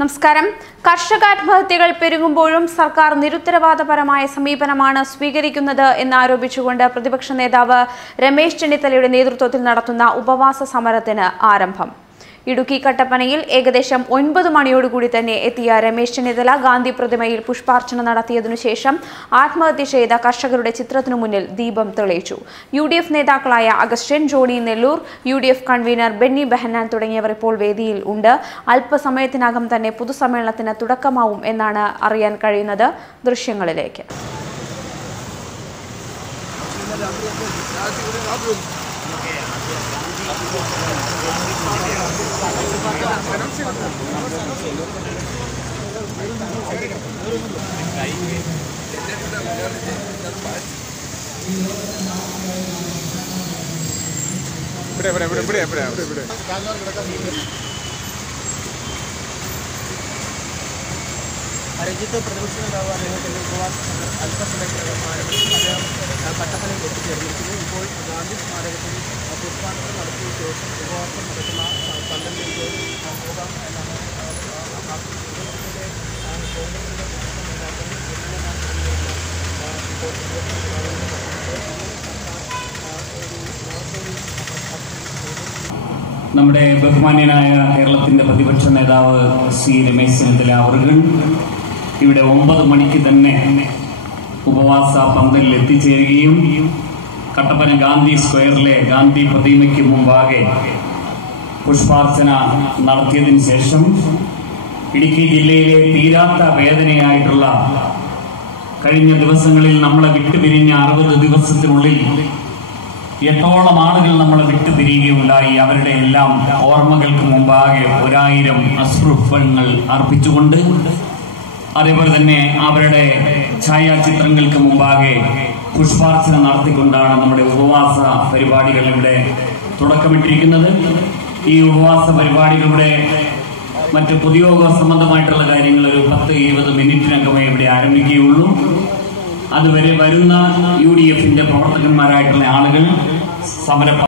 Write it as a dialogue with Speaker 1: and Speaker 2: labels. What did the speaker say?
Speaker 1: നമസ്കാരം. കർഷക ആത്മഹത്യകൾ പെരുകുമ്പോഴും സർക്കാർ നിരുത്തരവാദപരമായ സമീപനമാണ് സ്വീകരിക്കുന്നത് എന്നാരോപിച്ചുകൊണ്ട് പ്രതിപക്ഷ നേതാവ് രമേശ് ചെന്നിത്തലയുടെ നേതൃത്വത്തിൽ നടത്തുന്ന ഉപവാസ സമരത്തിന് ആരംഭം. ഇടുക്കി കട്ടപ്പനയിൽ ഏകദേശം ഒൻപത് മണിയോടുകൂടി തന്നെ എത്തിയ രമേശ് ചെന്നിത്തല ഗാന്ധി പ്രതിമയിൽ പുഷ്പാർച്ചന നടത്തിയതിനു ശേഷം ആത്മഹത്യ ചെയ്ത കർഷകരുടെ ചിത്രത്തിനു മുന്നിൽ ദീപം തെളിയിച്ചു. യു ഡി എഫ് നേതാക്കളായ Augustine Johny Nellore U D F convener Benny Behanan തുടങ്ങിയവർ ഇപ്പോൾ വേദിയിൽ ഉണ്ട്. അല്പസമയത്തിനകം തന്നെ പൊതുസമ്മേളനത്തിന് തുടക്കമാവും എന്നാണ് അറിയാൻ കഴിയുന്നത്. ദൃശ്യങ്ങളിലേക്ക്.
Speaker 2: ഇവിടെ ഇവിടെ ഇവിടെ ഇവിടെ ഇവിടെ. ഇവിടെ ഇവിടെ
Speaker 3: രാജ്യത്ത് പ്രതിപക്ഷ നേതാവ് അദ്ദേഹത്തിന്റെ ഉപവാസ സമരം അല്പസമയത്തിനകം ആരംഭിച്ചു അദ്ദേഹം ആ, കട്ടപ്പനയിൽ എത്തിച്ചേർന്നിരിക്കുന്നു. ഇപ്പോൾ ഗാന്ധി സ്മാരകത്തിൽ ആ, പുഷ്പാർച്ചന നടത്തിയ ശേഷം ഉപവാസം നടക്കുന്ന ആ, പന്തലിലേക്ക് ആ, പോകാം എന്നാണ്
Speaker 4: നമ്മുടെ ബഹുമാന്യനായ കേരളത്തിന്റെ പ്രതിപക്ഷ നേതാവ് സി രമേശ് ചെന്നിത്തല അവറുകൾ ഇവിടെ ഒമ്പത് മണിക്ക് തന്നെ ഉപവാസ പന്തലിൽ എത്തിച്ചേരുകയും കട്ടപ്പന ഗാന്ധി സ്ക്വയറിലെ ഗാന്ധി പ്രതിമയ്ക്ക് മുമ്പാകെ പുഷ്പാർച്ചന നടത്തിയതിനു ശേഷം ഇടുക്കി ജില്ലയിലെ തീരാത്ത വേദനയായിട്ടുള്ള കഴിഞ്ഞ ദിവസങ്ങളിൽ നമ്മളെ വിട്ടുപിരിഞ്ഞ അറുപത് ദിവസത്തിനുള്ളിൽ എത്രോളം ആളുകൾ നമ്മളെ വിട്ടുപിരിയുകയുണ്ടായി. അവരുടെ എല്ലാം ഓർമ്മകൾക്ക് മുമ്പാകെ ഒരായിരം അശ്രുഫങ്ങൾ അർപ്പിച്ചുകൊണ്ട് അതേപോലെ തന്നെ അവരുടെ ഛായാചിത്രങ്ങൾക്ക് മുമ്പാകെ പുഷ്പാർച്ചന നടത്തിക്കൊണ്ടാണ് നമ്മുടെ ഉപവാസ പരിപാടികൾ ഇവിടെ തുടക്കമിട്ടിരിക്കുന്നത്. ഈ ഉപവാസ പരിപാടികളുടെ മറ്റ് പൊതുയോഗ സംബന്ധമായിട്ടുള്ള കാര്യങ്ങൾ ഒരു പത്ത് ഇരുപത് മിനിറ്റിനകമേ ഇവിടെ ആരംഭിക്കുകയുള്ളൂ. അതുവരെ വരുന്ന യു ഡി എഫിന്റെ പ്രവർത്തകന്മാരായിട്ടുള്ള ആളുകൾ സമര